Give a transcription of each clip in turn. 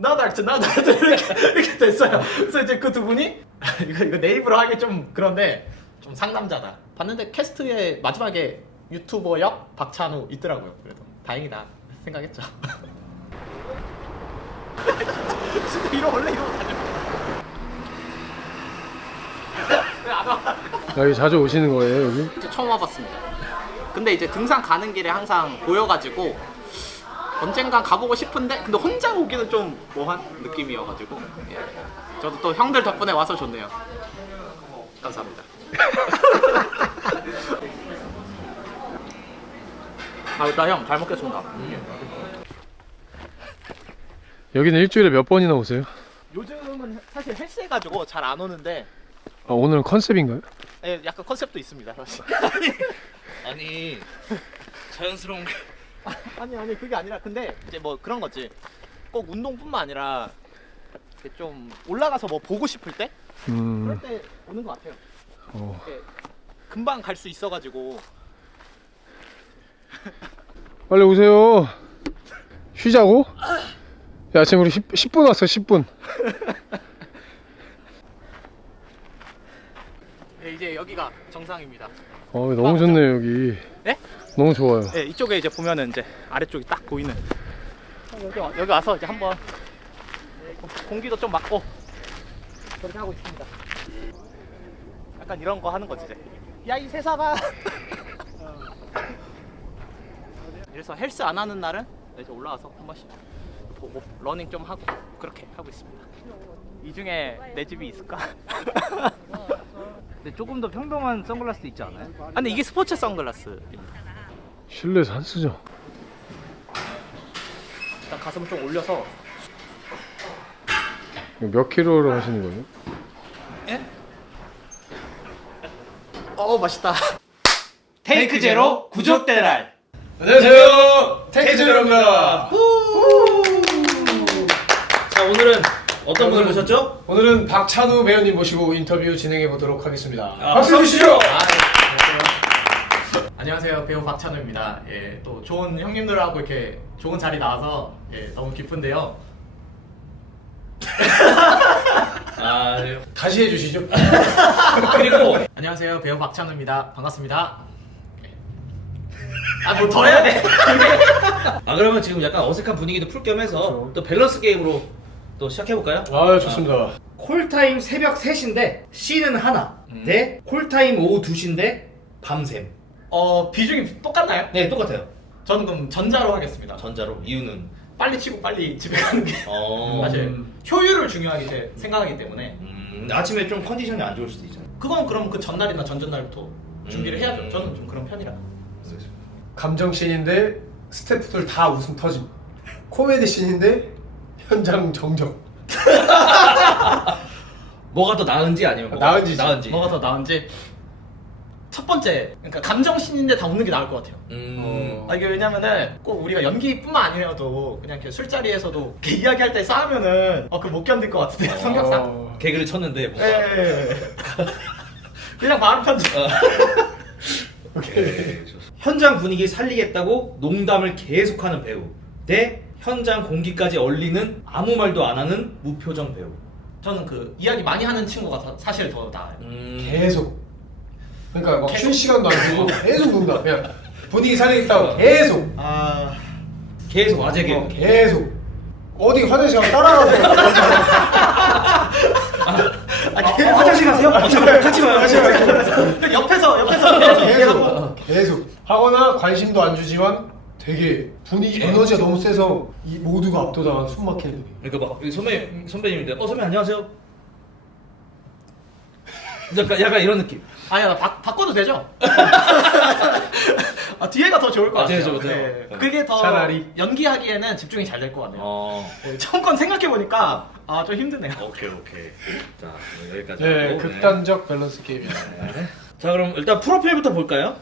나도 알지 이렇게 됐어요. 그래서 이제 그 두 분이 이거 내 입으로 하기 좀 그런데 좀 상남자다. 봤는데 캐스트에 마지막에 유튜버 역 박찬우 있더라고요. 그래도 다행이다 생각했죠. 진짜 원래 이러고 다녀. 왜안 와? 여기 자주 오시는 거예요 여기? 처음 와봤습니다. 근데 이제 등산 가는 길에 항상 보여가지고 언젠간 가보고 싶은데 근데 혼자 오기는 좀 뭐한 느낌이어가지고 예. 저도 또 형들 덕분에 와서 좋네요. 감사합니다. 아 일단 형 잘 먹겠습니다. 여기는 일주일에 몇 번이나 오세요? 요즘은 사실 헬스해가지고 잘 안 오는데 아, 오늘은 컨셉인가요? 예, 약간 컨셉도 있습니다. 사실. 아니 자연스러운 게 아니 그게 아니라 근데 이제 뭐 그런 거지. 꼭 운동뿐만 아니라 이렇게 좀 올라가서 뭐 보고 싶을 때 그럴 때 오는 것 같아요. 이렇게 금방 갈 수 있어가지고. 빨리 오세요. 쉬자고? 야, 지금 우리 10분 왔어 10분. 네, 이제 여기가 정상입니다. 너무 좋네요 여기. 네? 너무 좋아요. 네, 이쪽에 이제 보면은 이제 아래쪽이 딱 보이는. 여기 와서 이제 한번 공기도 좀 맞고 그렇게 하고 있습니다. 약간 이런 거 하는 거지 이제. 야 이 세상아. 그래서 헬스 안 하는 날은 이제 올라와서 한 번씩 보고 러닝 좀 하고 그렇게 하고 있습니다. 이 중에 내 집이 있을까? 근데 조금 더 평범한 선글라스도 있지 않아요? 아, 근데 이게 스포츠 선글라스. 실내에서 안 쓰죠. 일단 가슴을 좀 올려서. 이거 몇 킬로로 하시는 거예요? 예? 맛있다. 테이크 제로 구족대 날. 안녕하세요. 테이크 제로입니다. 자 오늘은 어떤 분을 모셨죠? 오늘은 박찬우 배우님 모시고 인터뷰 진행해 보도록 하겠습니다. 박수 주시죠. 안녕하세요. 배우 박찬우입니다. 예, 또 좋은 형님들하고 이렇게 좋은 자리 나와서 예, 너무 기쁜데요. 네. 다시 해주시죠. 그리고 안녕하세요. 배우 박찬우입니다. 반갑습니다. 뭐 더 해야 돼? 그러면 지금 약간 어색한 분위기도 풀 겸해서 그렇죠. 또 밸런스 게임으로 또 시작해 볼까요? 좋습니다. 콜타임 새벽 3시인데 쉬는 하나 대 콜타임 오후 2시인데 밤샘. 비중이 똑같나요? 네 똑같아요. 저는 그럼 전자로 하겠습니다. 전자로 이유는 빨리 치고 빨리 집에 가는 게 사실 효율을 중요하게 생각하기 때문에 아침에 좀 컨디션이 안 좋을 수도 있잖아요. 그건 그럼 그 전날이나 전전날부터 준비를 해야죠. 저는 좀 그런 편이라. 감정씬인데 스태프들 다 웃음 터짐. 코미디 씬인데 현장 정적. 뭐가 더 나은지 아니면 나은지. 뭐가 더 나은지 첫 번째 그러니까 감정씬인데 다 웃는 게 나을 것 같아요. 이게 왜냐면은 꼭 우리가 연기뿐만 아니어도 그냥 이렇게 술자리에서도 이렇게 이야기할 때 싸우면은 그거 못 견딜 것 같은데 성격상. 개그를 쳤는데 뭔가 예. 그냥 마음 편집. 오케이, 현장 분위기 살리겠다고 농담을 계속하는 배우 대 현장 공기까지 얼리는 아무 말도 안 하는 무표정 배우. 저는 그 이야기 많이 하는 친구가 사실 더 나아요. 계속. 그러니까 막 계속? 쉴 시간도 안 주고 계속 논다. 그냥 분위기 살리겠다고 계속. 계속 아재 개그. 계속. 어디 화장실 가면 따라가서. 화장실 가세요? 잠깐 같이 가요. 옆에서 계속 하거나 관심도 안 주지만 되게 분위기 에너지가 너무 세서 이 모두가 압도당한 숨막히는 느낌. 그러니까 막 선배님인데 선배 안녕하세요. 약간 이런 느낌. 아니야 나 바꿔도 되죠? 뒤에가 더 좋을 것 같아요. 되죠. 네. 그게 더 차라리. 연기하기에는 집중이 잘 될 것 같네요. 네, 처음 건 생각해보니까 좀 힘드네요. 오케이. 자 여기까지. 네, 하고, 극단적 밸런스 게임이야. 자 그럼 일단 프로필부터 볼까요?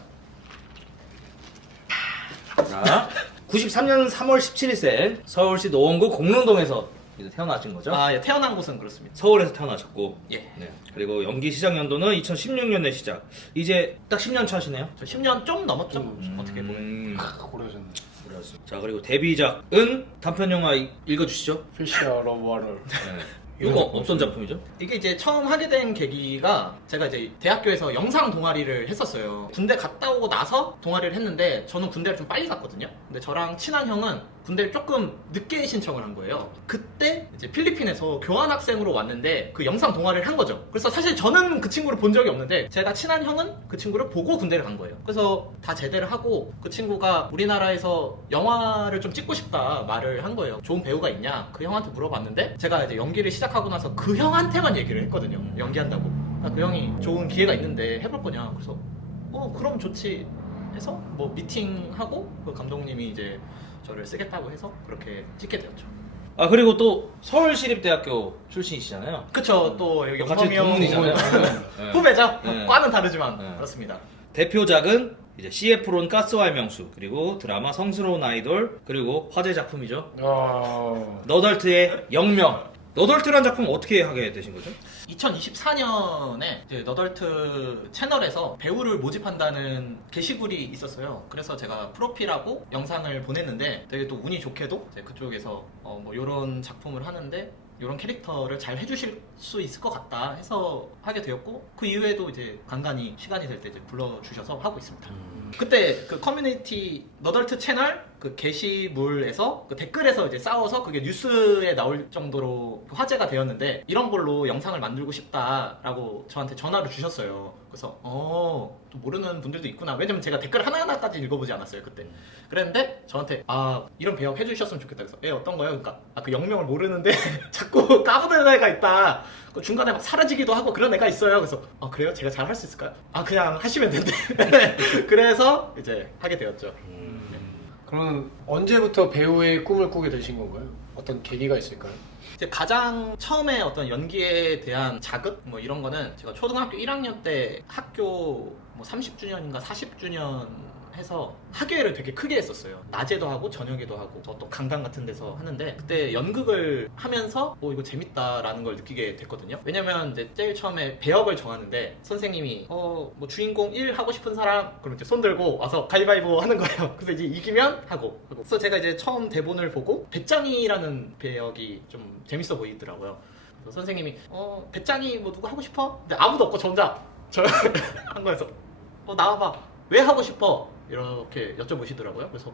자 93년 3월 17일생 서울시 노원구 공릉동에서 이제 태어나신 거죠? 아, 예, 태어난 곳은 그렇습니다. 서울에서 태어나셨고. 예. 네. 그리고 연기 시작 연도는 2016년에 시작. 이제 딱 10년 차시네요. 저 10년 좀 넘었죠. 어떻게 보면. 오래 하셨네. 자, 그리고 데뷔작은 단편 영화 읽어주시죠. 피시아 러브와를. 네. 이거 어떤 작품이죠? 이게 이제 처음 하게 된 계기가 제가 이제 대학교에서 영상 동아리를 했었어요. 군대 갔다 오고 나서 동아리를 했는데 저는 군대를 좀 빨리 갔거든요. 근데 저랑 친한 형은 군대를 조금 늦게 신청을 한 거예요. 그때 이제 필리핀에서 교환학생으로 왔는데 그 영상 동아리를 한 거죠. 그래서 사실 저는 그 친구를 본 적이 없는데 제가 친한 형은 그 친구를 보고 군대를 간 거예요. 그래서 다 제대를 하고 그 친구가 우리나라에서 영화를 좀 찍고 싶다 말을 한 거예요. 좋은 배우가 있냐? 그 형한테 물어봤는데 제가 이제 연기를 시작하고 나서 그 형한테만 얘기를 했거든요. 연기한다고. 그 형이 좋은 기회가 있는데 해볼 거냐? 그래서 그럼 좋지 해서 뭐 미팅하고 그 감독님이 이제 저를 쓰겠다고 해서 그렇게 찍게 되었죠. 아, 그리고 또 서울시립대학교 출신이시잖아요. 그쵸. 또 여기 같이 영범이 형 동문이잖아요. 네. 후배죠. 네. 과는 다르지만 네. 그렇습니다. 대표작은 이제 CF론 가스와의 명수, 그리고 드라마 성스러운 아이돌, 그리고 화제 작품이죠. 너덜트의 영명. 너덜트란 작품 어떻게 하게 되신 거죠? 2024년에 이제 너덜트 채널에서 배우를 모집한다는 게시글이 있었어요. 그래서 제가 프로필하고 영상을 보냈는데 되게 또 운이 좋게도 이제 그쪽에서 뭐 이런 작품을 하는데 이런 캐릭터를 잘 해주실 수 있을 것 같다 해서 하게 되었고 그 이후에도 이제 간간히 시간이 될 때 이제 불러주셔서 하고 있습니다. 그때 그 커뮤니티 너덜트 채널 그 게시물에서 그 댓글에서 이제 싸워서 그게 뉴스에 나올 정도로 화제가 되었는데 이런 걸로 영상을 만들고 싶다라고 저한테 전화를 주셨어요. 그래서 또 모르는 분들도 있구나. 왜냐면 제가 댓글 하나하나까지 읽어보지 않았어요 그때. 그랬는데 저한테 이런 배역 해주셨으면 좋겠다. 그래서 어떤 거요? 그러니까 그 영명을 모르는데 자꾸 까부는 애가 있다. 그 중간에 막 사라지기도 하고 그런 애가 있어요. 그래서 그래요? 제가 잘 할 수 있을까요? 그냥 하시면 된대. 그래서 이제 하게 되었죠. 그러면 언제부터 배우의 꿈을 꾸게 되신 건가요? 어떤 계기가 있을까요? 이제 가장 처음에 어떤 연기에 대한 자극 뭐 이런 거는 제가 초등학교 1학년 때 학교 뭐 30주년인가 40주년 해서 학예회를 되게 크게 했었어요. 낮에도 하고 저녁에도 하고 또 강당 같은 데서 하는데 그때 연극을 하면서 이거 재밌다라는 걸 느끼게 됐거든요. 왜냐면 이제 제일 처음에 배역을 정하는데 선생님이 뭐 주인공 1 하고 싶은 사람 그럼 이제 손 들고 와서 가위바위보 하는 거예요. 그래서 이제 이기면 하고 그래서 제가 이제 처음 대본을 보고 배짱이라는 배역이 좀 재밌어 보이더라고요. 그래서 선생님이 배짱이 뭐 누구 하고 싶어? 근데 아무도 없고 저 혼자 한 거여서 나와봐. 왜 하고 싶어? 이렇게 여쭤보시더라고요. 그래서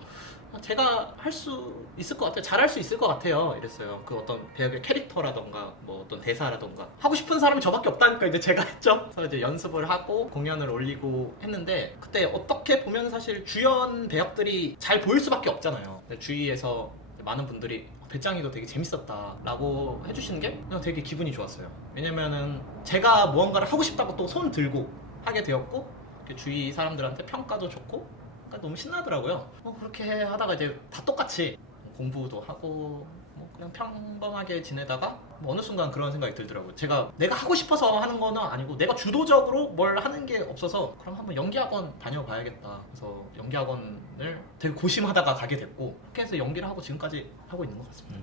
제가 할 수 있을 것 같아요. 잘할 수 있을 것 같아요. 이랬어요. 그 어떤 배역의 캐릭터라던가 뭐 어떤 대사라던가 하고 싶은 사람이 저밖에 없다니까 이제 제가 했죠. 그래서 이제 연습을 하고 공연을 올리고 했는데 그때 어떻게 보면 사실 주연 배역들이 잘 보일 수밖에 없잖아요. 주위에서 많은 분들이 배짱이도 되게 재밌었다라고 해주시는 게 그냥 되게 기분이 좋았어요. 왜냐면은 제가 무언가를 하고 싶다고 또 손 들고 하게 되었고 주위 사람들한테 평가도 좋고 너무 신나더라고요. 그렇게 하다가 이제 다 똑같이 공부도 하고 그냥 평범하게 지내다가 어느 순간 그런 생각이 들더라고요. 제가 내가 하고 싶어서 하는 거는 아니고 내가 주도적으로 뭘 하는 게 없어서 그럼 한번 연기학원 다녀봐야겠다. 그래서 연기학원을 되게 고심하다가 가게 됐고 그렇게 해서 연기를 하고 지금까지 하고 있는 것 같습니다.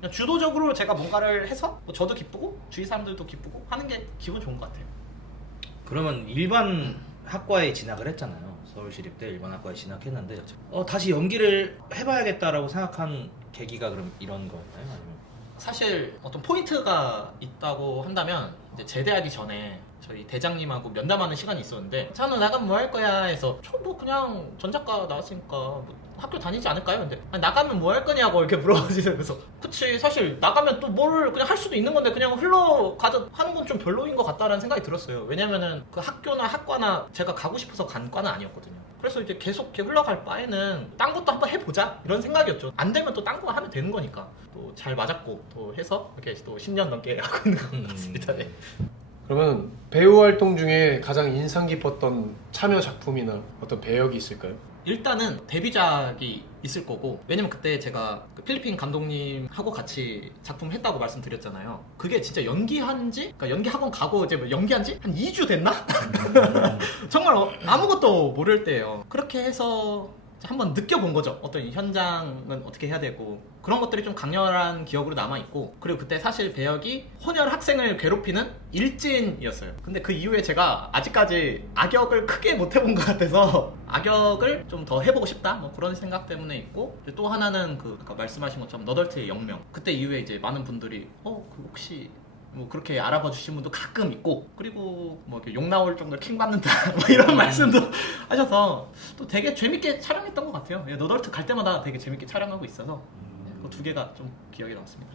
그냥 주도적으로 제가 뭔가를 해서 저도 기쁘고 주위 사람들도 기쁘고 하는 게 기분 좋은 것 같아요. 그러면 일반 학과에 진학을 했잖아요. 서울시립대 일반 학과에 진학했는데 다시 연기를 해봐야겠다라고 생각한 계기가 그럼 이런 거였나요? 아니면? 사실 어떤 포인트가 있다고 한다면 이제 제대하기 전에 저희 대장님하고 면담하는 시간이 있었는데 저는 나가면 뭐 할 거야 해서 저 뭐 그냥 전작가 나왔으니까 뭐 학교 다니지 않을까요? 근데 나가면 뭐 할 거냐고 이렇게 물어보시더라고요. 그래서 그치 사실 나가면 또 뭘 그냥 할 수도 있는 건데 그냥 흘러가듯 하는 건 좀 별로인 것 같다라는 생각이 들었어요. 왜냐면은 그 학교나 학과나 제가 가고 싶어서 간 과는 아니었거든요. 그래서 이제 계속 이렇게 흘러갈 바에는 딴 것도 한번 해보자 이런 생각이었죠. 안 되면 또 딴 거 하면 되는 거니까 또 잘 맞았고 또 해서 이렇게 또 10년 넘게 하고 있는 것 같습니다. 네. 그러면 배우 활동 중에 가장 인상 깊었던 참여 작품이나 어떤 배역이 있을까요? 일단은 데뷔작이 있을 거고 왜냐면 그때 제가 그 필리핀 감독님하고 같이 작품 했다고 말씀드렸잖아요. 그게 진짜 연기한지 그러니까 연기 학원 가고 이제 뭐 연기한지 한 2주 됐나? 정말 아무것도 모를 때예요. 그렇게 해서 한번 느껴본 거죠. 어떤 현장은 어떻게 해야 되고 그런 것들이 좀 강렬한 기억으로 남아있고 그리고 그때 사실 배역이 혼혈 학생을 괴롭히는 일진이었어요. 근데 그 이후에 제가 아직까지 악역을 크게 못 해본 것 같아서 악역을 좀 더 해보고 싶다 뭐 그런 생각 때문에 있고 또 하나는 그 아까 말씀하신 것처럼 너덜트의 영명 그때 이후에 이제 많은 분들이 그 혹시 뭐 그렇게 알아봐 주신 분도 가끔 있고 그리고 뭐 이렇게 욕 나올 정도로 킹 받는다 뭐 이런 말씀도 하셔서 또 되게 재밌게 촬영했던 것 같아요. 너덜트 갈 때마다 되게 재밌게 촬영하고 있어서 그 두 개가 좀 기억에 남습니다.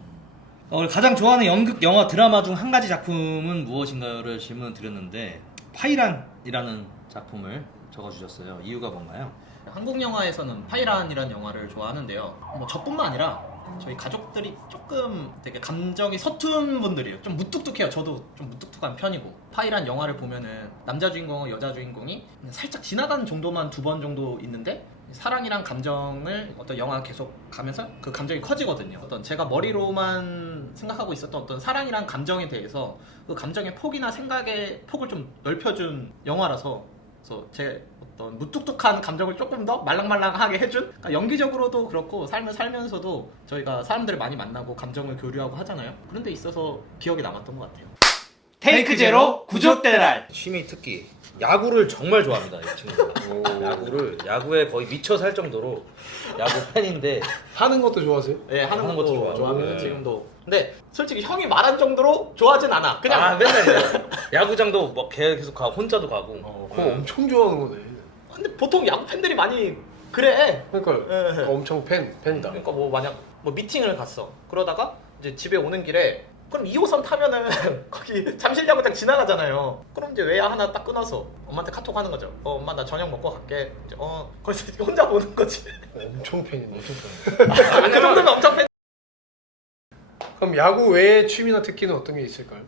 가장 좋아하는 연극, 영화, 드라마 중 한 가지 작품은 무엇인가를 질문을 드렸는데 파이란이라는 작품을 적어주셨어요. 이유가 뭔가요? 한국 영화에서는 파이란이라는 영화를 좋아하는데요. 뭐 저뿐만 아니라 저희 가족들이 조금 되게 감정이 서툰 분들이에요. 좀 무뚝뚝해요. 저도 좀 무뚝뚝한 편이고 파이란 영화를 보면은 남자 주인공과 여자 주인공이 살짝 지나가는 정도만 2번 정도 있는데 사랑이란 감정을 어떤 영화 계속 가면서 그 감정이 커지거든요. 어떤 제가 머리로만 생각하고 있었던 어떤 사랑이란 감정에 대해서 그 감정의 폭이나 생각의 폭을 좀 넓혀준 영화라서 그래서 제 어떤 무뚝뚝한 감정을 조금 더 말랑말랑하게 해준 그러니까 연기적으로도 그렇고 삶을 살면서도 저희가 사람들을 많이 만나고 감정을 교류하고 하잖아요. 그런 데 있어서 기억에 남았던 것 같아요. 테이크 제로 구조대랄 취미 특기 야구를 정말 좋아합니다. 이 친구가 야구에 거의 미쳐 살 정도로 야구 팬인데 하는 것도 좋아하세요? 네, 하는 것도 좋아합니다. 네. 지금도. 근데 솔직히 형이 말한 정도로 좋아하진 않아. 그냥 맨날 이래요. 야구장도 뭐 계속 가고 혼자도 가고 그거 엄청 좋아하는 거네. 근데 보통 야구 팬들이 많이 그래. 그러니까요. 네. 엄청 팬이다. 그러니까 뭐 만약 뭐 미팅을 갔어. 그러다가 이제 집에 오는 길에 그럼 2호선 타면은 거기 잠실야구장 지나가잖아요. 그럼 이제 외야 하나 딱 끊어서 엄마한테 카톡 하는 거죠. 엄마 나 저녁 먹고 갈게. 이제 거기서 혼자 보는 거지. 엄청 팬이네. 그 정도면 엄청 팬. 그럼 야구 외에 취미나 특기는 어떤 게 있을까요?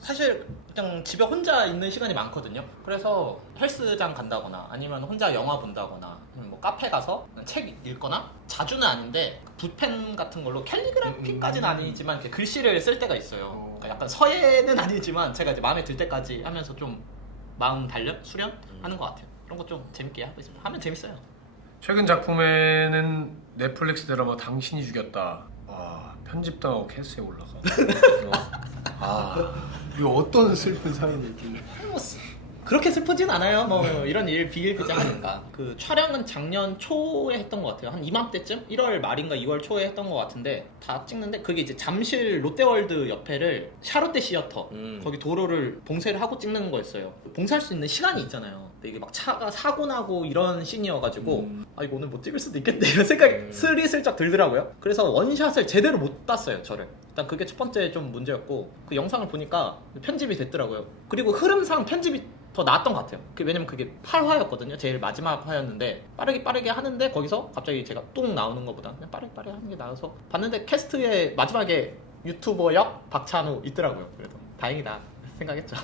사실 그냥 집에 혼자 있는 시간이 많거든요. 그래서 헬스장 간다거나 아니면 혼자 영화 본다거나 아니면 뭐 카페 가서 책 읽거나 자주는 아닌데 붓펜 같은 걸로 캘리그라피까지는 아니지만 이렇게 글씨를 쓸 때가 있어요. 그러니까 약간 서예는 아니지만 제가 이제 마음에 들 때까지 하면서 좀 마음 단련, 수련하는 것 같아요. 그런 거 좀 재밌게 하고 있습니다. 하면 재밌어요. 최근 작품에는 넷플릭스 드라마 당신이 죽였다. 와, 편집당하고 캐스에 올라가. 이거 어떤 슬픈 사연이 있길래? 뭐 그렇게 슬프진 않아요. 뭐 이런 일 비일비재하니까. 그 촬영은 작년 초에 했던 것 같아요. 한 이맘때쯤 1월 말인가 2월 초에 했던 것 같은데 다 찍는데 그게 이제 잠실 롯데월드 옆에를 샤롯데 시어터 거기 도로를 봉쇄를 하고 찍는 거였어요. 봉쇄할 수 있는 시간이 있잖아요. 근데 이게 막 차가 사고 나고 이런 씬이어가지고 이거 오늘 못 찍을 수도 있겠네 이런 생각이 스리슬쩍 들더라고요. 그래서 원샷을 제대로 못 땄어요 저를. 일단 그게 첫 번째 좀 문제였고 그 영상을 보니까 편집이 됐더라고요. 그리고 흐름상 편집이 더 나았던 것 같아요. 왜냐면 그게 8화였거든요. 제일 마지막 화였는데 빠르게 하는데 거기서 갑자기 제가 뚱 나오는 것보다 그냥 빠르게 하는 게 나아서 봤는데 캐스트에 마지막에 유튜버 역 박찬우 있더라고요. 그래도 다행이다 생각했죠.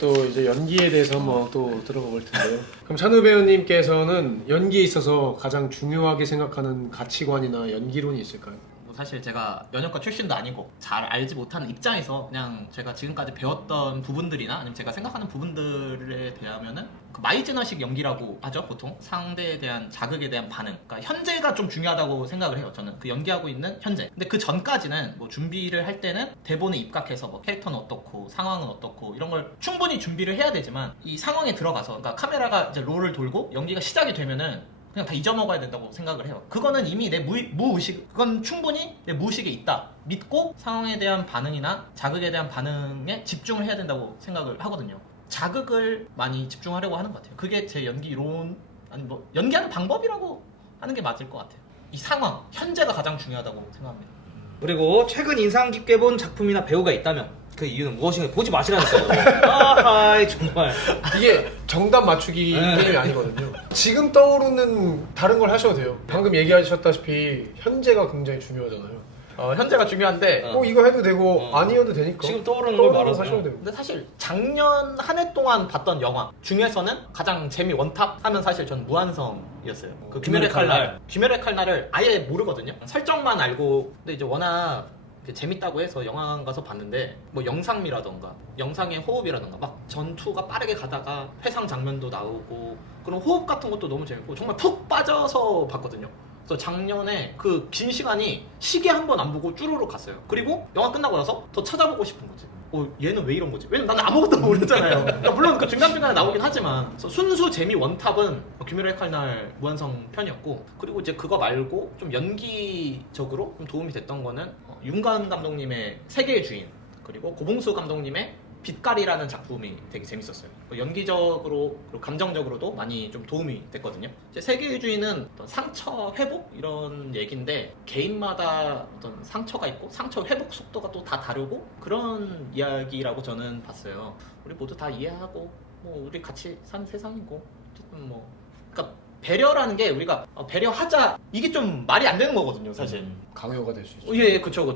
또 이제 연기에 대해서 한번 또 들어가 볼 텐데요. 그럼 찬우 배우님께서는 연기에 있어서 가장 중요하게 생각하는 가치관이나 연기론이 있을까요? 사실 제가 연역과 출신도 아니고 잘 알지 못하는 입장에서 그냥 제가 지금까지 배웠던 부분들이나 아니면 제가 생각하는 부분들에 대하면은 그 마이즈너식 연기라고 하죠. 보통 상대에 대한 자극에 대한 반응, 그러니까 현재가 좀 중요하다고 생각을 해요. 저는 그 연기하고 있는 현재. 근데 그 전까지는 뭐 준비를 할 때는 대본에 입각해서 뭐 캐릭터는 어떻고 상황은 어떻고 이런 걸 충분히 준비를 해야 되지만 이 상황에 들어가서 그러니까 카메라가 이제 롤을 돌고 연기가 시작이 되면은 그냥 다 잊어먹어야 된다고 생각을 해요. 그거는 이미 내 무의식, 그건 충분히 내 무의식에 있다 믿고 상황에 대한 반응이나 자극에 대한 반응에 집중을 해야 된다고 생각을 하거든요. 자극을 많이 집중하려고 하는 것 같아요. 그게 제 연기론, 아니 뭐 연기하는 방법이라고 하는 게 맞을 것 같아요. 이 상황, 현재가 가장 중요하다고 생각합니다. 그리고 최근 인상 깊게 본 작품이나 배우가 있다면 그 이유는 무엇인가 보지 마시라니까요. 아이 정말 이게 정답 맞추기 게임이 아니거든요. 지금 떠오르는 다른 걸 하셔도 돼요. 방금 얘기하셨다시피 현재가 굉장히 중요하잖아요. 현재가 중요한데 이거 해도 되고 아니어도 되니까 지금 떠오르는 걸 말하세요. 하셔도 돼요. 근데 사실 작년 한 해 동안 봤던 영화 중에서는 가장 재미 원탑 하면 사실 전 무한성이었어요. 그 귀멸의 칼날. 귀멸의 칼날을 아예 모르거든요. 설정만 알고 근데 이제 워낙 재밌다고 해서 영화관 가서 봤는데 뭐 영상미라던가 영상의 호흡이라던가 막 전투가 빠르게 가다가 회상 장면도 나오고 그런 호흡 같은 것도 너무 재밌고 정말 푹 빠져서 봤거든요. 그래서 작년에 그 긴 시간이 시계 한 번 안 보고 쭈루룩 갔어요. 그리고 영화 끝나고 나서 더 찾아보고 싶은 거지. 얘는 왜 이런 거지? 왜냐면 나는 아무것도 모르잖아요. 그러니까 물론 그 중간중간에 나오긴 하지만 그래서 순수 재미 원탑은 규미로의 칼날 무한성 편이었고 그리고 이제 그거 말고 좀 연기적으로 좀 도움이 됐던 거는 윤관 감독님의 세계의 주인 그리고 고봉수 감독님의 빛깔이라는 작품이 되게 재밌었어요. 연기적으로 그리고 감정적으로도 많이 좀 도움이 됐거든요. 이제 세계의 주인은 어떤 상처 회복 이런 얘기인데 개인마다 어떤 상처가 있고 상처 회복 속도가 또 다 다르고 그런 이야기라고 저는 봤어요. 우리 모두 다 이해하고 뭐 우리 같이 사는 세상이고 어쨌든 뭐 그러니까 배려라는 게 우리가 배려하자 이게 좀 말이 안 되는 거거든요, 사실. 강요가 될 수 있죠. 예, 그쵸.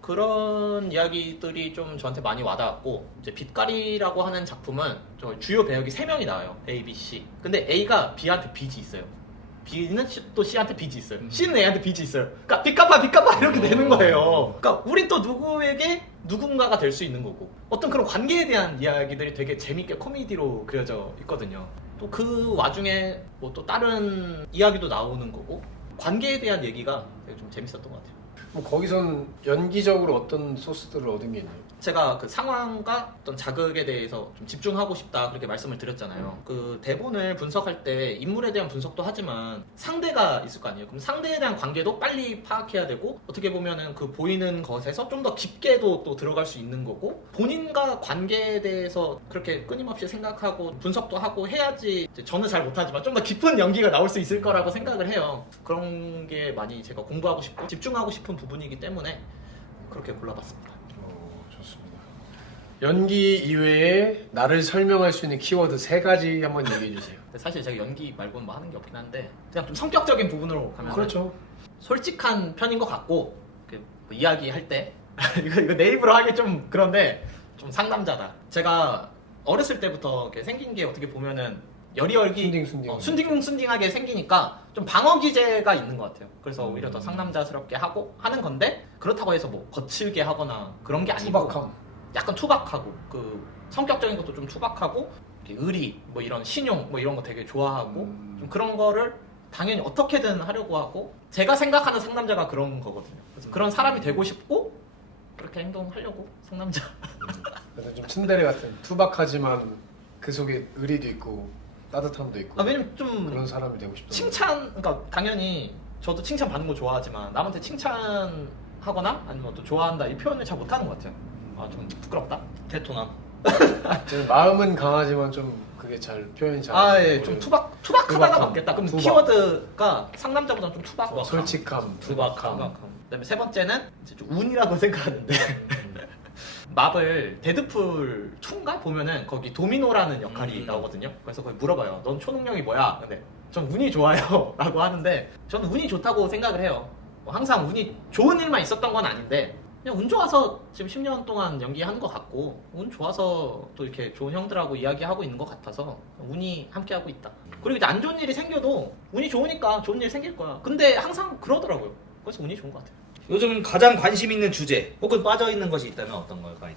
그런 이야기들이 좀 저한테 많이 와닿았고 이제 빛깔이라고 하는 작품은 저 주요 배역이 3명이 나와요. A, B, C. 근데 A가 B한테 빚이 있어요. B는 또 C한테 빚이 있어요. C는 A한테 빚이 있어요. 그러니까 빚 갚아 이렇게 되는 거예요. 그러니까 우린 또 누구에게 누군가가 될 수 있는 거고 어떤 그런 관계에 대한 이야기들이 되게 재밌게 코미디로 그려져 있거든요. 또 그 와중에 뭐 또 다른 이야기도 나오는 거고 관계에 대한 얘기가 되게 좀 재밌었던 것 같아요. 뭐 거기선 연기적으로 어떤 소스들을 얻은 게 있나요? 제가 그 상황과 어떤 자극에 대해서 좀 집중하고 싶다 그렇게 말씀을 드렸잖아요. 그 대본을 분석할 때 인물에 대한 분석도 하지만 상대가 있을 거 아니에요. 그럼 상대에 대한 관계도 빨리 파악해야 되고 어떻게 보면은 그 보이는 것에서 좀 더 깊게도 또 들어갈 수 있는 거고 본인과 관계에 대해서 그렇게 끊임없이 생각하고 분석도 하고 해야지 이제 저는 잘 못하지만 좀 더 깊은 연기가 나올 수 있을 거라고 생각을 해요. 그런 게 많이 제가 공부하고 싶고 집중하고 싶은 부분이기 때문에 그렇게 골라봤습니다. 좋습니다. 연기 이외에 나를 설명할 수 있는 키워드 3가지 한번 얘기해 주세요. 근데 사실 제가 연기 말고는 뭐 하는 게 없긴 한데 그냥 좀 성격적인 부분으로 가면 그렇죠. 솔직한 편인 것 같고 뭐 이야기할 때 이거 내 입으로 하기 좀 그런데 좀 상남자다. 제가 어렸을 때부터 이렇게 생긴 게 어떻게 보면은 여리여리 순딩순딩하게 생기니까 좀 방어 기제가 있는 것 같아요. 그래서 오히려 더 상남자스럽게 하고 하는 건데 그렇다고 해서 뭐 거칠게 하거나 그런 게 아니고 투박함. 약간 투박하고 그 성격적인 것도 좀 투박하고 의리 뭐 이런 신용 뭐 이런 거 되게 좋아하고 좀 그런 거를 당연히 어떻게든 하려고 하고 제가 생각하는 상남자가 그런 거거든요. 그래서 그런 사람이 되고 싶고 그렇게 행동하려고 상남자. 그래서 좀 츤데레 같은 투박하지만 그 속에 의리도 있고 따뜻함도 있고. 왜냐면 좀 그런 사람이 되고 싶다. 칭찬 그러니까 당연히 저도 칭찬 받는 거 좋아하지만 남한테 칭찬하거나 아니면 또 좋아한다 이 표현을 잘 못하는 것 같아요. 좀 부끄럽다. 테토남. 마음은 강하지만 좀 그게 잘 표현이 잘. 예, 좀 투박하다가 맞겠다. 그럼 투박. 키워드가 상남자보다 좀 투박. 솔직함, 투박함. 그다음에 3번째는 이제 좀 운이라고 생각하는데 마블 데드풀 2인가 보면은 거기 도미노라는 역할이 나오거든요. 그래서 거기 물어봐요. 넌 초능력이 뭐야? 근데 전 운이 좋아요 라고 하는데 저는 운이 좋다고 생각을 해요. 뭐 항상 운이 좋은 일만 있었던 건 아닌데 그냥 운 좋아서 지금 10년 동안 연기하는 것 같고 운 좋아서 또 이렇게 좋은 형들하고 이야기하고 있는 것 같아서 운이 함께하고 있다. 그리고 이제 안 좋은 일이 생겨도 운이 좋으니까 좋은 일 생길 거야. 근데 항상 그러더라고요. 그래서 운이 좋은 것 같아요. 요즘 가장 관심 있는 주제 혹은 빠져 있는 것이 있다면 어떤 걸까요?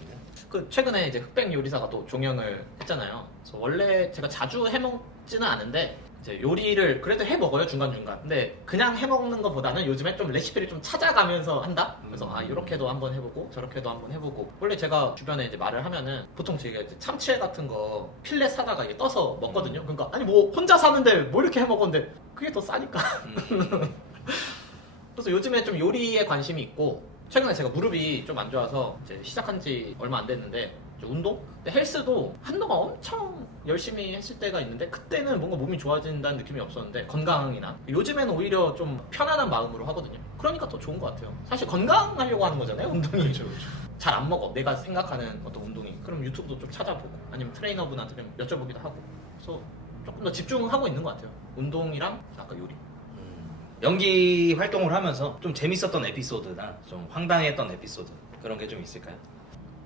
그 최근에 이제 흑백 요리사가 또 종영을 했잖아요. 그래서 원래 제가 자주 해먹지는 않은데 이제 요리를 그래도 해 먹어요 중간중간. 근데 그냥 해 먹는 것보다는 요즘에 좀 레시피를 좀 찾아가면서 한다. 그래서 이렇게도 한번 해보고 저렇게도 한번 해보고. 원래 제가 주변에 이제 말을 하면은 보통 제가 이제 참치 같은 거 필렛 사다가 이게 떠서 먹거든요. 그러니까 아니 뭐 혼자 사는데 뭐 이렇게 해 먹었는데 그게 더 싸니까. 그래서 요즘에 좀 요리에 관심이 있고 최근에 제가 무릎이 좀 안 좋아서 이제 시작한 지 얼마 안 됐는데 운동? 근데 헬스도 한동안 엄청 열심히 했을 때가 있는데 그때는 뭔가 몸이 좋아진다는 느낌이 없었는데 건강이나 요즘에는 오히려 좀 편안한 마음으로 하거든요. 그러니까 더 좋은 것 같아요. 사실 건강하려고 하는 거잖아요, 운동이. 그렇죠. 잘 안 먹어, 내가 생각하는 어떤 운동이. 그럼 유튜브도 좀 찾아보고 아니면 트레이너분한테 좀 여쭤보기도 하고 그래서 조금 더 집중하고 있는 것 같아요. 운동이랑 아까 요리. 연기 활동을 하면서 좀 재밌었던 에피소드나 좀 황당했던 에피소드 그런 게 좀 있을까요?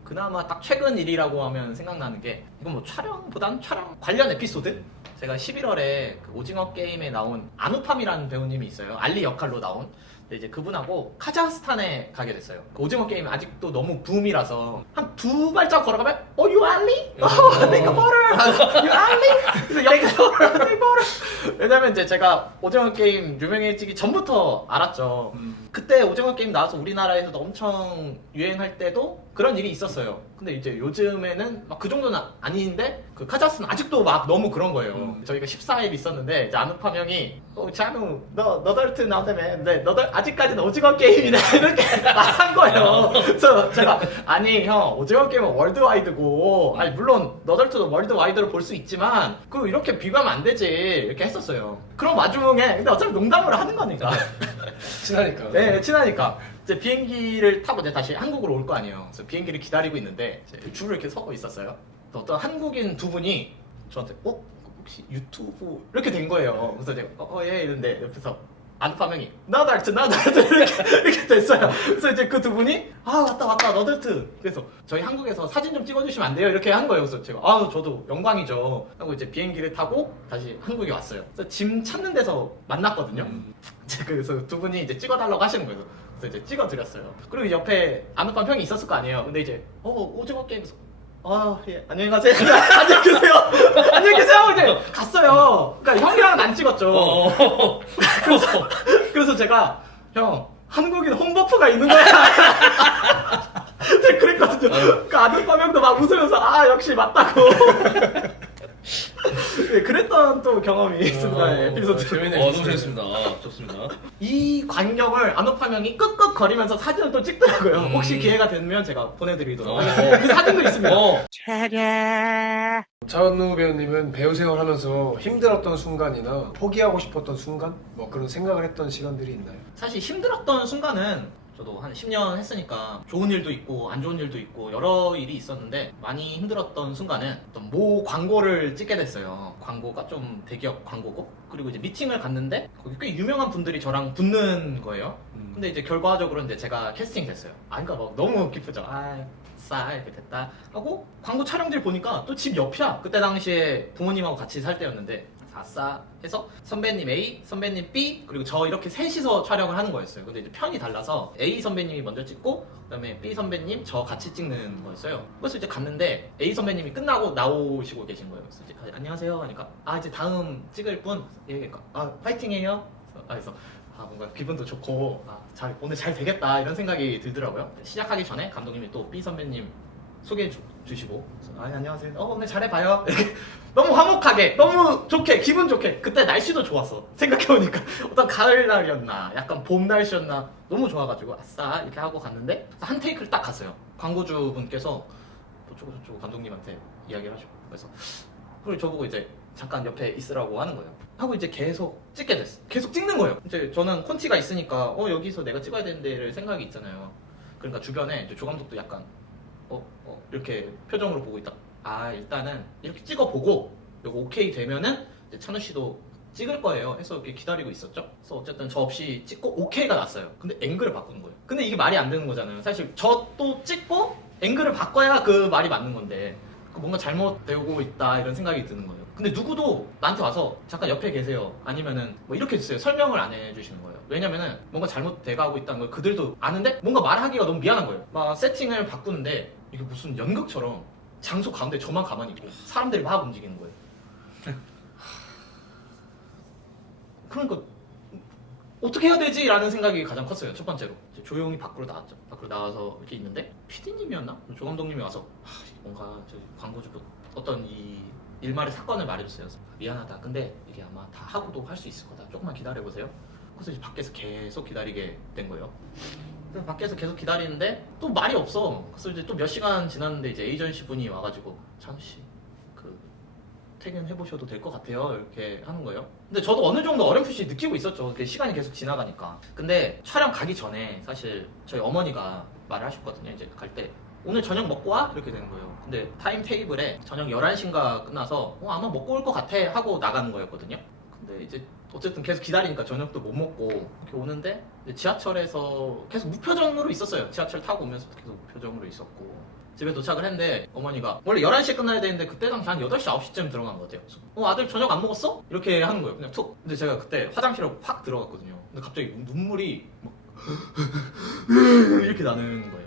그나마 딱 최근 일이라고 하면 생각나는 게 이건 뭐 촬영보단 촬영 관련 에피소드? 제가 11월에 그 오징어 게임에 나온 안우팜이라는 배우님이 있어요. 알리 역할로 나온. 이제 그분하고 카자흐스탄에 가게 됐어요. 그 오징어 게임 아직도 너무 붐이라서 한 2발짝 걸어가면 you Ali? Take a photo! You Ali? 그래서 옆에서 왜냐면 이제 제가 오징어 게임 유명해지기 전부터 알았죠. 그때 오징어 게임 나와서 우리나라에서도 엄청 유행할 때도 그런 일이 있었어요. 근데 이제 요즘에는 막 그 정도는 아닌데 그 카자흐스탄 아직도 막 너무 그런 거예요. 저희가 14일 있었는데 이제 아누팜 형이 찬우 너덜트 나온다며 근데 너덜 아직까지는 오징어 게임이네 이렇게 말한 거예요. 그래서 제가 아니 형 오징어 게임은 월드와이드고 아니 물론 너덜트도 월드와이드로 볼 수 있지만 그 이렇게 비교하면 안 되지 이렇게 했었어요. 그런 와중에 근데 어차피 농담으로 하는 거니까 친하니까. 네 친하니까 이제 비행기를 타고 이제 다시 한국으로 올 거 아니에요. 그래서 비행기를 기다리고 있는데 이제 줄을 이렇게 서고 있었어요. 어떤 한국인 두 분이 저한테 혹시 유튜브 이렇게 된 거예요. 그래서 제가 예 이랬는데 옆에서 아누팜 형이 너덜트 이렇게 됐어요. 그래서 이제 그 두 분이 맞다 너덜트. 그래서 저희 한국에서 사진 좀 찍어주시면 안 돼요? 이렇게 한 거예요. 그래서 제가 저도 영광이죠 하고 이제 비행기를 타고 다시 한국에 왔어요. 그래서 짐 찾는 데서 만났거든요. 그래서 두 분이 이제 찍어달라고 하시는 거예요. 그래서 이제 찍어드렸어요. 그리고 옆에 아누팜 형이 있었을 거 아니에요. 근데 이제 오징어 게임에서 예, 안녕히 가세요. 안녕히 계세요. 안녕히 계세요. 하고 이제 갔어요. 그러니까 형이랑은 안 찍었죠. 그래서 제가 형 한국인 홈버프가 있는 거야. 제가 그랬거든요. 그 아들밤 형도 막 웃으면서 역시 맞다고. 네, 그랬던 또 경험이 있습니다. 에피소드. 재밌네요. 너무 재밌습니다. 좋습니다. 이 광경을 아누팜 형이 끄끄 거리면서 사진을 또 찍더라고요. 혹시 기회가 되면 제가 보내드리도록 하겠습니다. 그 사진도 있습니다. 차은우 배우님은 배우 생활하면서 힘들었던 순간이나 포기하고 싶었던 순간? 뭐 그런 생각을 했던 시간들이 있나요? 사실 힘들었던 순간은 저도 한 10년 했으니까 좋은 일도 있고 안 좋은 일도 있고 여러 일이 있었는데 많이 힘들었던 순간은 어떤 모 광고를 찍게 됐어요. 광고가 좀 대기업 광고고 그리고 이제 미팅을 갔는데 거기 꽤 유명한 분들이 저랑 붙는 거예요. 근데 이제 결과적으로 이제 제가 캐스팅 됐어요. 그러니까 막 너무 기쁘죠. 싸 이렇게 됐다 하고 광고 촬영지를 보니까 또 집 옆이야. 그때 당시에 부모님하고 같이 살 때였는데 아싸 해서 선배님 A, 선배님 B 그리고 저 이렇게 셋이서 촬영을 하는 거였어요. 근데 이제 편이 달라서 A 선배님이 먼저 찍고 그다음에 B 선배님 저 같이 찍는 거였어요. 그래서 이제 갔는데 A 선배님이 끝나고 나오시고 계신 거예요. 그래서 이제 안녕하세요 하니까 이제 다음 찍을 분 얘기니까 파이팅해요. 그래서 뭔가 기분도 좋고 오늘 잘 되겠다 이런 생각이 들더라고요. 시작하기 전에 감독님이 또 B 선배님 소개해 주시고 안녕하세요. 오늘 잘해봐요. 이렇게 너무 화목하게 너무 좋게 기분 좋게 그때 날씨도 좋았어. 생각해보니까 어떤 가을날이었나 약간 봄 날씨였나 너무 좋아가지고 아싸 이렇게 하고 갔는데 한 테이크를 딱 갔어요. 광고주 분께서 저쪽 감독님한테 이야기를 하시고 그래서 그리고 저보고 이제 잠깐 옆에 있으라고 하는 거예요. 하고 이제 계속 찍게 됐어. 계속 찍는 거예요. 이제 저는 콘티가 있으니까 여기서 내가 찍어야 되는데를 생각이 있잖아요. 그러니까 주변에 이제 조 감독도 약간 이렇게 표정으로 보고 있다. 일단은 이렇게 찍어보고 이거 오케이 되면은 이제 찬우 씨도 찍을 거예요 해서 이렇게 기다리고 있었죠. 그래서 어쨌든 저 없이 찍고 오케이가 났어요. 근데 앵글을 바꾸는 거예요. 근데 이게 말이 안 되는 거잖아요. 사실 저 또 찍고 앵글을 바꿔야 그 말이 맞는 건데 뭔가 잘못되고 있다 이런 생각이 드는 거예요. 근데 누구도 나한테 와서 잠깐 옆에 계세요 아니면은 뭐 이렇게 해주세요 설명을 안 해주시는 거예요. 왜냐면은 뭔가 잘못돼가고 있다는 걸 그들도 아는데 뭔가 말하기가 너무 미안한 거예요. 막 세팅을 바꾸는데 이게 무슨 연극처럼 장소 가운데 저만 가만히 있고 사람들이 막 움직이는 거예요. 그러니까 어떻게 해야 되지? 라는 생각이 가장 컸어요. 첫 번째로 조용히 밖으로 나왔죠. 밖으로 나와서 이렇게 있는데 PD님이었나? 조 감독님이 와서 뭔가 저기 광고주분 어떤 이 일말의 사건을 말해주세요. 미안하다. 근데 이게 아마 다 하고도 할 수 있을 거다. 조금만 기다려보세요. 그래서 이제 밖에서 계속 기다리게 된 거예요. 그래서 밖에서 계속 기다리는데 또 말이 없어. 그래서 이제 또 몇 시간 지났는데 이제 에이전시 분이 와가지고 찬우 씨 퇴근해보셔도 될 것 같아요 이렇게 하는 거예요. 근데 저도 어느 정도 어렴풋이 느끼고 있었죠. 시간이 계속 지나가니까. 근데 촬영 가기 전에 사실 저희 어머니가 말을 하셨거든요. 이제 갈 때 오늘 저녁 먹고 와? 이렇게 되는 거예요. 근데 타임 테이블에 저녁 11시인가 끝나서 아마 먹고 올 것 같아 하고 나가는 거였거든요. 근데 이제 어쨌든 계속 기다리니까 저녁도 못 먹고 이렇게 오는데 지하철에서 계속 무표정으로 있었어요. 지하철 타고 오면서 계속 무표정으로 있었고 집에 도착을 했는데 어머니가 원래 11시에 끝나야 되는데 그때 당시 한 8시, 9시쯤 들어간 것 같아요. 그래서 아들 저녁 안 먹었어? 이렇게 하는 거예요. 그냥 툭. 근데 제가 그때 화장실에 확 들어갔거든요. 근데 갑자기 눈물이 막 이렇게 나는 거예요.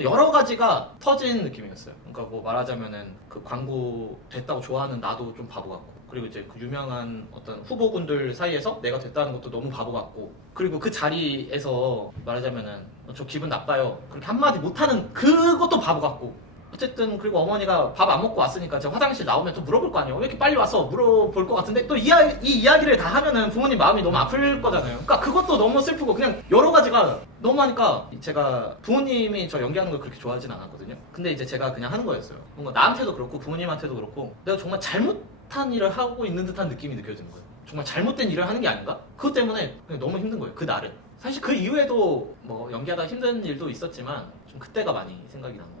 여러 가지가 터진 느낌이었어요. 그러니까 뭐 말하자면은 그 광고 됐다고 좋아하는 나도 좀 바보 같고, 그리고 이제 그 유명한 어떤 후보군들 사이에서 내가 됐다는 것도 너무 바보 같고, 그리고 그 자리에서 말하자면은 저 기분 나빠요 그렇게 한마디 못하는 그것도 바보 같고. 어쨌든 그리고 어머니가 밥 안 먹고 왔으니까 제가 화장실 나오면 또 물어볼 거 아니에요. 왜 이렇게 빨리 왔어? 물어볼 것 같은데 또 이 이야기를 다 하면은 부모님 마음이 너무 아플 거잖아요. 그러니까 그것도 너무 슬프고 그냥 여러 가지가 너무 하니까 제가 부모님이 저 연기하는 걸 그렇게 좋아하진 않았거든요. 근데 이제 제가 그냥 하는 거였어요. 뭔가 나한테도 그렇고 부모님한테도 그렇고 내가 정말 잘못한 일을 하고 있는 듯한 느낌이 느껴지는 거예요. 정말 잘못된 일을 하는 게 아닌가? 그것 때문에 그냥 너무 힘든 거예요. 그 날은. 사실 그 이후에도 뭐 연기하다 힘든 일도 있었지만 좀 그때가 많이 생각이 나는 것 같아요.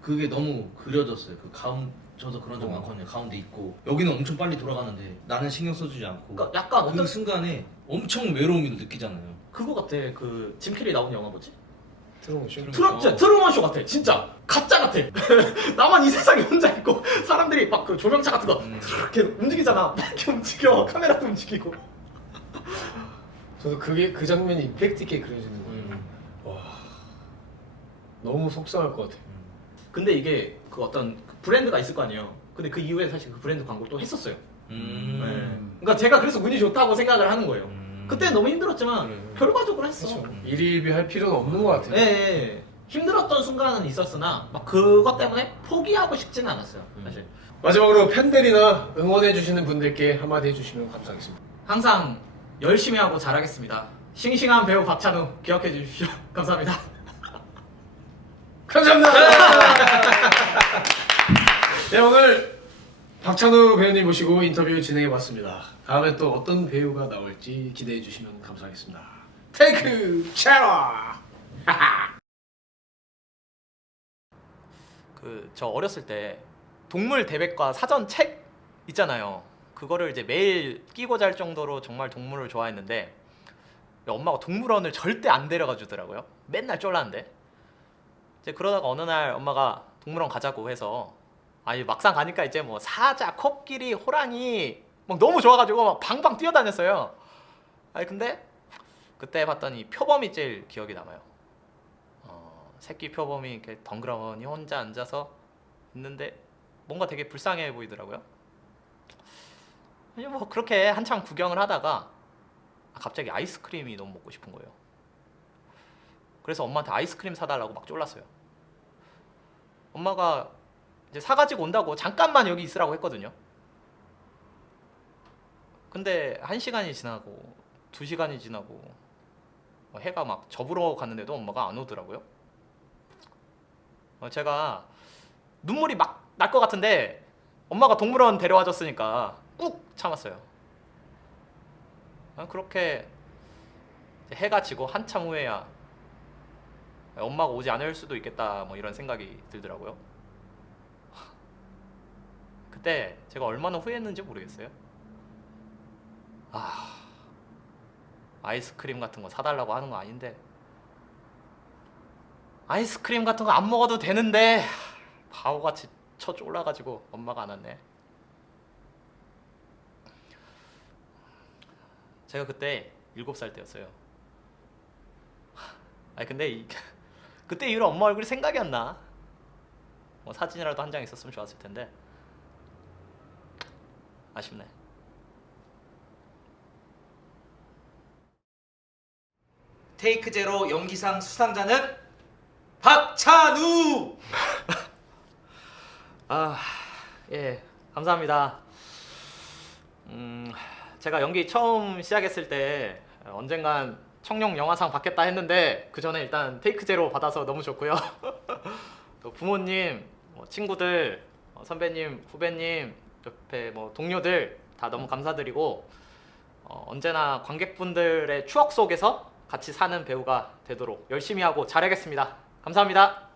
그게 너무 그려졌어요. 저도 그런 적 많거든요. 가운데 있고 여기는 엄청 빨리 돌아가는데 나는 신경 써주지 않고. 그러니까 약간 그 어떤 순간에 엄청 외로움을 느끼잖아요. 그거 같아. 그 짐 캐리 나온 영화 뭐지? 트루먼 쇼. 트루먼 쇼 같아. 진짜 가짜 같아. 나만 이 세상에 혼자 있고 사람들이 막 그 조명차 같은 거 이렇게 움직이잖아. 막 이렇게 움직여. 카메라도 움직이고. 저도 그 장면이 임팩트 있게 그려지는 거예요. 와, 너무 속상할 것 같아요. 근데 이게 그 어떤 브랜드가 있을 거 아니에요. 근데 그 이후에 사실 그 브랜드 광고를 또 했었어요. 네. 그러니까 제가 그래서 운이 좋다고 생각을 하는 거예요. 그때 너무 힘들었지만 결과적으로 했어. 그렇죠. 일일비 할 필요는 없는 것 같아요. 예. 힘들었던 순간은 있었으나 막 그것 때문에 포기하고 싶지는 않았어요. 사실. 마지막으로 팬들이나 응원해주시는 분들께 한마디 해주시면 감사하겠습니다. 항상 열심히 하고 잘하겠습니다. 싱싱한 배우 박찬우 기억해 주십시오. 감사합니다. 감사합니다. 네, 오늘 박찬우 배우님 모시고 인터뷰 진행해봤습니다. 다음에 또 어떤 배우가 나올지 기대해주시면 감사하겠습니다. 테이크 채널. 저 어렸을 때 동물 대백과 사전 책 있잖아요. 그거를 이제 매일 끼고 잘 정도로 정말 동물을 좋아했는데 엄마가 동물원을 절대 안 데려가 주더라고요. 맨날 쫄랐는데. 이제 그러다가 어느 날 엄마가 동물원 가자고 해서 아니 막상 가니까 이제 뭐 사자, 코끼리, 호랑이 막 너무 좋아가지고 막 방방 뛰어다녔어요. 아니 근데 그때 봤더니 표범이 제일 기억이 남아요. 새끼 표범이 이렇게 덩그러니 혼자 앉아서 있는데 뭔가 되게 불쌍해 보이더라고요. 아니 뭐 그렇게 한참 구경을 하다가 갑자기 아이스크림이 너무 먹고 싶은 거예요. 그래서 엄마한테 아이스크림 사달라고 막 쫄랐어요. 엄마가 이제 사가지고 온다고 잠깐만 여기 있으라고 했거든요. 근데 1시간이 지나고 2시간이 지나고 해가 막 접으러 갔는데도 엄마가 안 오더라고요. 제가 눈물이 막 날 것 같은데 엄마가 동물원 데려와 줬으니까 꾹 참았어요. 그렇게 해가 지고 한참 후에야 엄마가 오지 않을 수도 있겠다 뭐 이런 생각이 들더라고요. 그때 제가 얼마나 후회했는지 모르겠어요. 아이스크림 같은 거 사달라고 하는 거 아닌데 아이스크림 같은 거 안 먹어도 되는데 바보같이 쳐 쫄라가지고 엄마가 안 왔네. 제가 그때 7살 때였어요. 아니 근데 그때 이후로 엄마 얼굴이 생각이 안 나. 뭐 사진이라도 한 장 있었으면 좋았을 텐데 아쉽네. 테이크 제로 연기상 수상자는 박찬우. 예, 감사합니다. 제가 연기 처음 시작했을 때 언젠간 청룡 영화상 받겠다 했는데 그 전에 일단 테이크 제로 받아서 너무 좋고요. 또 부모님, 친구들, 선배님, 후배님, 옆에 동료들 다 너무 감사드리고 언제나 관객분들의 추억 속에서 같이 사는 배우가 되도록 열심히 하고 잘하겠습니다. 감사합니다.